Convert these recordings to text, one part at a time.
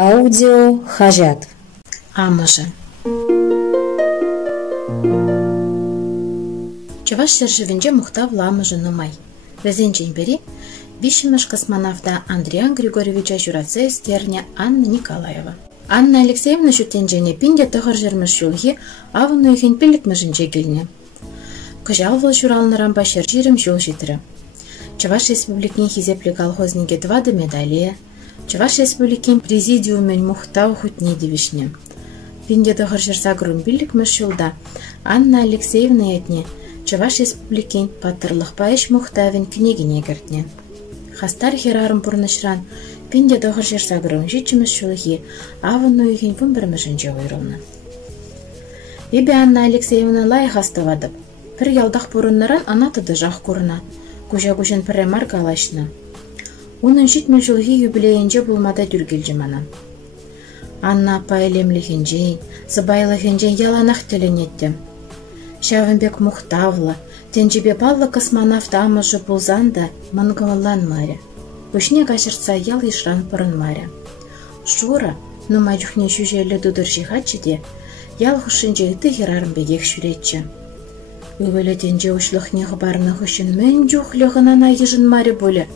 Аудио хажат. Амажы. Чаваш шержевенже мухтавла амажы нумай. Везенчен бери бишимыш космонавта Андриан Григорьевича Журацея стерня Анна Николаева. Анна Алексеевна шутенжене пинде тығыр жерміш жолги авыну ехен пілікмішінже келіне. Кыжалвыл журалныран башер жирім жол житірі. Чаваш республикин хизеплі колхознике 2 медалия, Чаваш республикин президиумен мухтау хутне девишне. Пинде тығыр жерса грун пілікміш жолда Анна Алексеевна етне Чаваш республикин паттырлық байыш мухтавин княгине кертне. Хастар херарым пурнышран пинде тығыр жерса грун жичіміш жолги авыну ехен вымбірмішінже ойрылны. Ебе Анна Алексеевна лай хастывадып. Пір ялдақ бұрыннаран ана тұды жақ көріна. Күжа-күжін пірі маркалашына. Оның жетмен жылғы юбилейінже болмада дүргелжі мана. Анна апа әлемлігінжен, сыбайлығынжен яланақ тілін еттім. Шавынбек мұқтавлы, тенжебе баллы космонавт амыжы болзан да мұнгылан маре. Үшіне қашыртса ял ешран пұрын маре. Шура, нұма жүхне жүжелі дудыр жиғатчы де, ял құшынже үті херарым бегек шүретчі. Үгілетенже ұшлық неғы барынық үшін мен жүхліғынана ежін маре болы.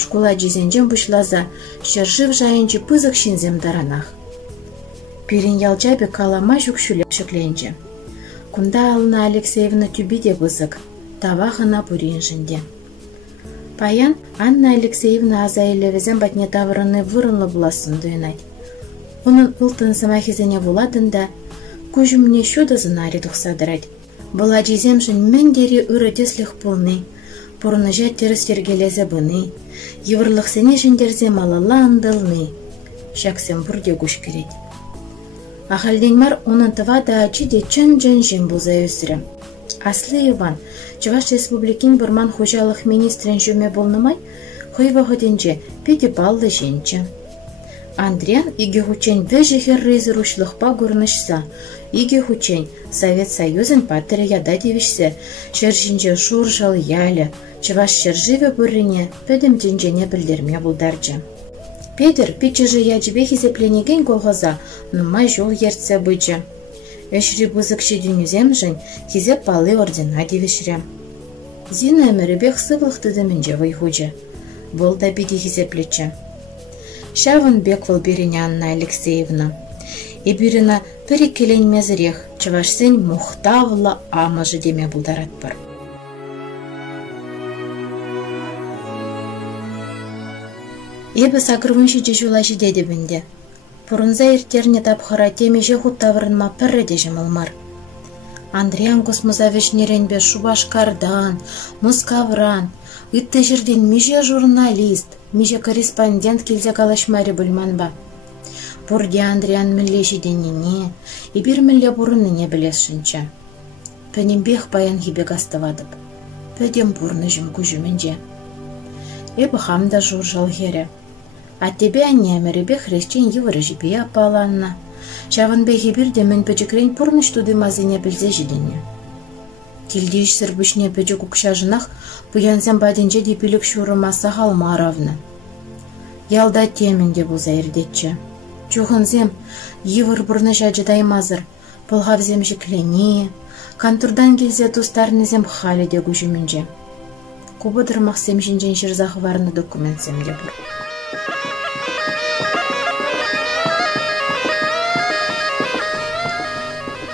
Школа жезенжен бұшлаза, шыржып жайынчы пызық шинзем даранақ. Пирин ялчабе калама жүкшілік шықленже. Кунда Ална Алексеевна түбеде бұзық, тавағына бұрен жінде. Паян Анна Алексеевна азайлевізен батне тавырыны вырынлы бұласын дүйінай. Оның ұлтын самахизене буладында, көжімне шуды зынари тұқсадырад. Была жеземжін мендері үрідеслік бұлны, бұрыны жәттері сергелезе бұны, еврлық сене жіндерзе малала андылны. Шаксен бұрде күш керет. Ахалденмар оның тывада ачиде чын-жын жын бұза өсірі. Аслы Иван, Чаваш республикин бұрман хожалық министрін жүме болнымай, хойвағыденже педе балды женчі. Андриан иге хучен вежі херрейзі рушлықпа көрнішса, иге хучен Совет Союзын паттыры яда девішсе, шержінже шуржал ялі, Чаваш шерживе бұрыне пөдім дінжене білдерме бұлдаржы. Педер пичіжі яджібе хизепленеген колғыза, нұмай жол ертсе бұйжы. Өшірі бұзықшы дүнізем жын хизеп палы ордена девішірі. Зина әмірібек сывлықты дымінже вайхуджы. Бұл да биді хизеплечі. Шавын бек выл беріне Анна Алексеевна. Ебіріна пірі келен мезірех, Чавашсен мұқтавылы амыжы деме бұлдарат бар. Ебі сақырвыншы жежулашы деді бінде. Пұрынза ертеріне тапқыра темеже құттавырынма пірі де жымылмар. Андриан Космозавич неренбе шубашкардан, мұскавран, үтті жерден меже журналист, меже корреспондент келзе калашмари бүлман ба. Бұрде Андриан мүллеші денене, ебір мүлле бұрыныне білесшінчі. Пәнем бех баян хибек астывадып. Пөдем бұрны жүм күжімінде. Ебі хамда журжал хері. А тебе әнемірібе хрещен евры жібе апаланна. Шавынбе хибірде мен пөчекрен пұрныш туды мазыне білзе жидене. Келдейш сірбішне пөчі күкша жынақ бұянсен баденже депілік шурымаса қалма аравны. Ялда теменде бұза ердетчі. Чухынзем евр бұрныш ажыдай мазыр, пылғавзем жеклене, кантурдан келзе тустарнызем халеде күжімінже. Кубыдырмақ семжінжен шырзағы варны документсемде бұр.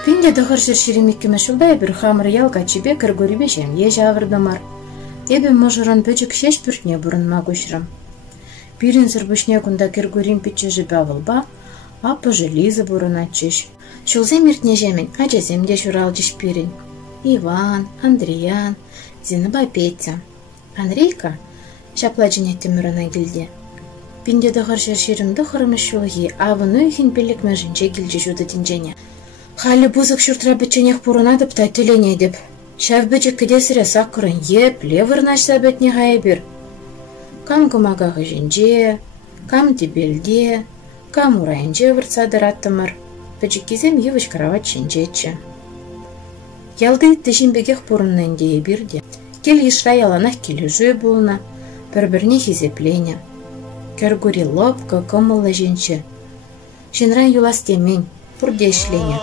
Пинде дұғыр шершеремеккіме шылдай бір хамыр ялға чебе кіргөрібе жем ежі авырдымар. Эбі мұжырын пөчік шеш бүртне бұрынма көшірім. Пирин сырбышне күнда кіргөрім пітчі жібе авылба, апы желізі бұрын атчыш. Шылзем ертне жемін, ачаземде журал жеш пирин. Иван, Андриан, Зиныба Петя. Андрейка шапла женетті мұрына келде. Пинде дұғыр шершерімді қырымыш жолғы авыны үйхін пелікме жінче келже жуды дінжене. Халі бұзық шүртіра бітченех бұрынадып та түлене деп. Шәв бічік кедесірі сақырын еп, левырнаш сәбетне ғая бір. Кам күмағағы жінже, кам дебелде, кам урайынже вұртсадыр аттымыр. Бічік кезем евіш кроват жінжетші. Ялды тішінбегех бұрыннан дее бірде. Кел ешра яланақ келі жүй болына, бір-біріне хизеплене. Кәргүри лапка, кымылы женші, Жинран юлас темен, пурде ишлене.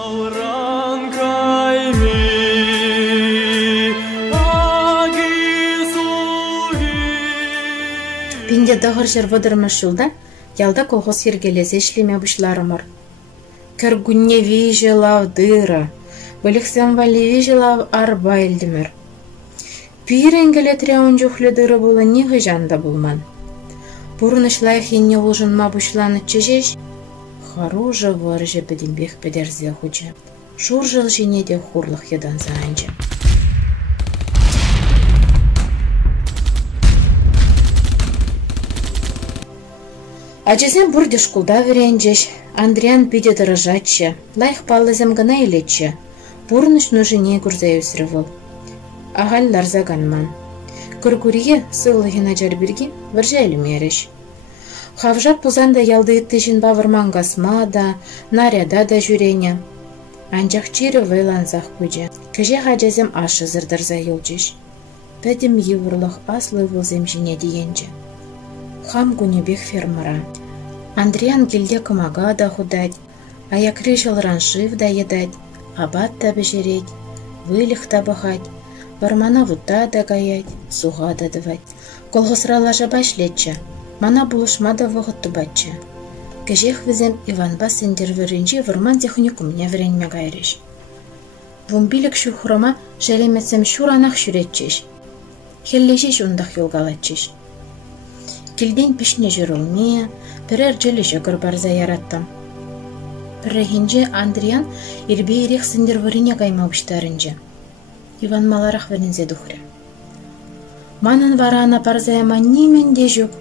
Пинде дағыр жер вадырмыш жылда, ялда колхоз ергелезе ишлеме бұшларымыр. Кәргүнне вежелав дыра, біліксен вали вежелав арба елдімір. Пирен тряун жүхлі дыры болы неғі жанда болман. Бұрын ішлайық енне олжынма бұшланы чежеш, харужы варжы бідімбек бедерзе хучы. Шур жыл женеде хурлық едан заанжы. Ачесен бұрды шкулда веренжеш, Андриан биде дырыжатшы, лайық палызым гына елетші, бұрын үшіну жене күрзе өсірівіл. Ағал ларзаганман. Күркүрие сылығын ажар бірге віржі әлімеріш. Хавжап пузанда ялды үттішін бавырман гасма да, наряда да жүрене. Анжақ чирі вайланзақ көже. Кіже ғажазым ашы зырдырза елжеш. Бәдім еврлық аслы вылзым жіне дейенже. Хам күнебек фермара. Андриан келде кымага да худать, аякры жылран шив да едать, абат та бежерет, вылих та бахать, бармана вута да гаять, суға да дывать. Колхозрала жабашлетче, мана булышма да вғыт тубатче. Кежех візем Иванба сендер веренжи вырман техникумне веренме гайреш. Вумбилік шухрама желемесем шуранах шүретчеш. Хеллешеш ундах юлгалатчеш. Келден пішне жүрілме, бірер жылы жүгір барза яраттым. Бірігінже Андриан ирбе ерек сендер варине кайма ұштарынжы. Иван маларақ верензе дұхры. Манын варана барзаяма немен де жүк.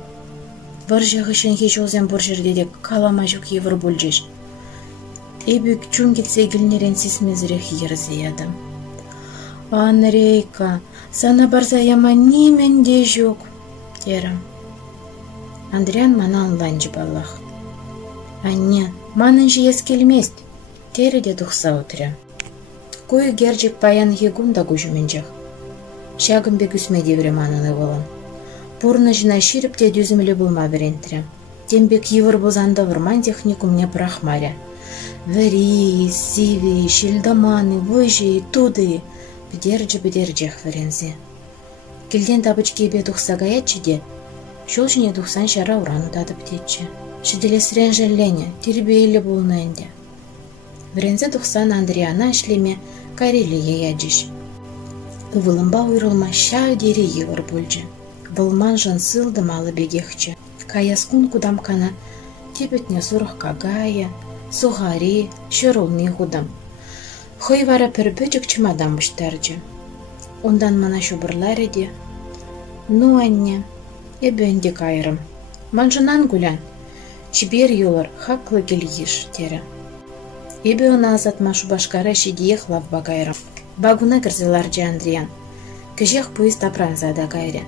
Варжы ғышын хешозен бұр жердедек калама жүк евір бұлжеш. Эбік чун кетсе гілнерен сесмезірек ерзе ядым. Анрейка, сана барзаяма немен де жүк, дерім. Андриан мана онланжы баллах. Анне, манын жиес келмест, тереде дұқса отыря. Кой герджик паян егунда күжіменжақ. Шагым бек үсме девре маныны болын. Пурны жина ширіп те дүзімілі болма берентрем. Тембек евір бозанда вырман техникумне прахмаря. Вери, сиви, шилдаманы, выжи, туды. Бедерджі верензе. Келден табычке бе дұқса гаятчы де, шол жіне дұқсан шара ұрану дады бітетчі. Шеделесірен жәллене, тербейлі болны әнде. Верензе дұқсан Андриана ішлеме карелие яджиш. Ывылымба уйрылма ша дере евір бөлжі. Вылман жын сылды малы бегехчі. Каяскун кудамкана тепетне сұрық кагая, суғари, шырылны худам. Хой вара пірбөчік чымадан бұштаржы. Ондан мана шубырлар еде. Ну анне, эбөнде кайрым. Манжынан гулян. Чибер юлар хақлы келгиш тері. Эбі она азатма шубашкара шедиех лав багайрым. Багуна кірзеларжы Андриан. Кіжех пуист апранзада гайры.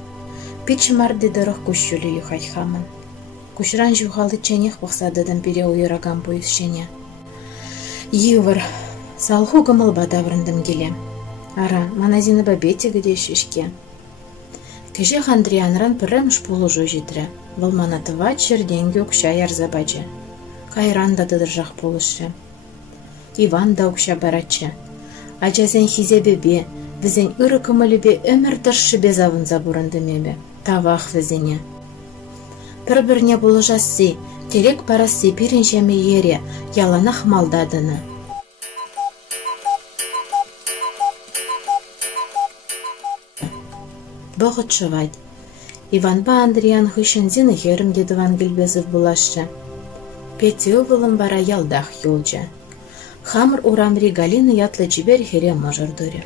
Пичмарды дырық күшілі юхайхамын. Күшран жухалы ченех бақсадыдан бере уйраган пуис шене. Евір, салху гымыл бадаврындым келе. Ара, маназины бабете гыде шешке. Кіжех Андрианран пірім шпулы жу жетірі. Вылманатыва черденге ұқша ярза бачы. Кайран да дыдыржақ болышы. Иван да ұқша барачы. Ачазен хизе бебе, бізен үрі кымылы бе өмір дыршы безавын забурынды мебе. Тавақ візене. Бір-бірне болы жассы, терек парасы біріншеме ере, яланақ малдадыны. Бұғыт шывайд. Иванба Андриан хышынзені херім дедіван гілбезів бұлашы. Петі ұвылым бара ялдақ елжі. Хамыр урамри галины ятлы жібер хере мажырдыры.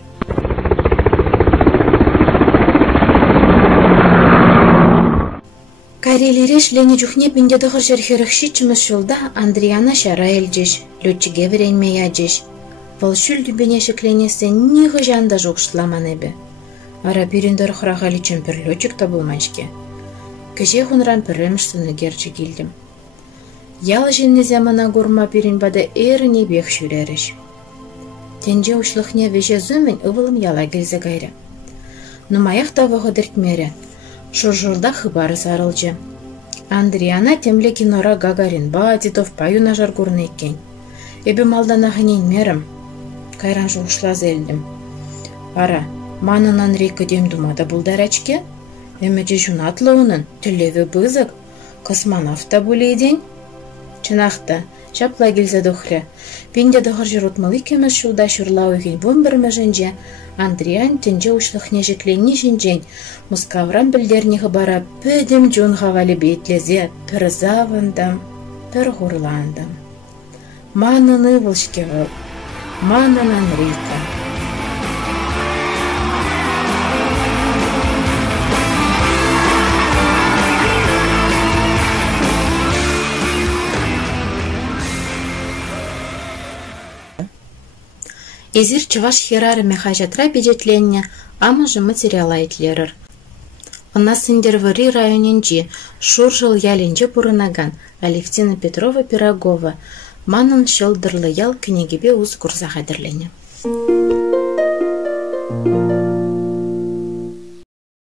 Карелереш лені жүхне пенде дұғыр жер херіқші чымыз жолда Андриана шара елжеш, лөтчіге веренме яджеш. Бұл шүл дүбене шекленесі неғі жанда жоқшыламан әбі. Ара біріндір қырағалы чөмпір лөтчік табылмашке. Кіже ғынран пірімш сұны герчі келдім. Ял женне замана горма бірін бада әріне бек шүлеріш. Тенже ұшлықне веже зөмен ұвылым яла келзі гайры. Нумаяқ тавығы діртмері. Шуржурда хыбары сарылжы. Андриана темле кинора Гагарин ба Титов паю нажар курны экен. Эбі малдана хынен кайран жуғышла зелдім. Ара, манынан рейкі дем думада бұл дарачке? Әмеде жунатлы оның, түлеві бызық, космонавта бұлейден? Чынақта, шапла келзі дұхры. Пенде дұғыр жұрутмалы кеміз шулда шурлау еген бұн бірмі жынже, Андриан тенже ұшлық нежекленні жынжен, мұскавран білдернегі бара пөдім жон хавали бейтлезе, пір завындым, пір ғурландым. Маныны вылшкевіл, манынан рейка. Эзир чываш херары мехажатра бежетленне амыжы материала айтлерір. Она сындервари районенчи шуржыл яленче пурынаган Алевтина Петрова Пирогова манын шылдырлы ял книгебе уз курса хадерлене.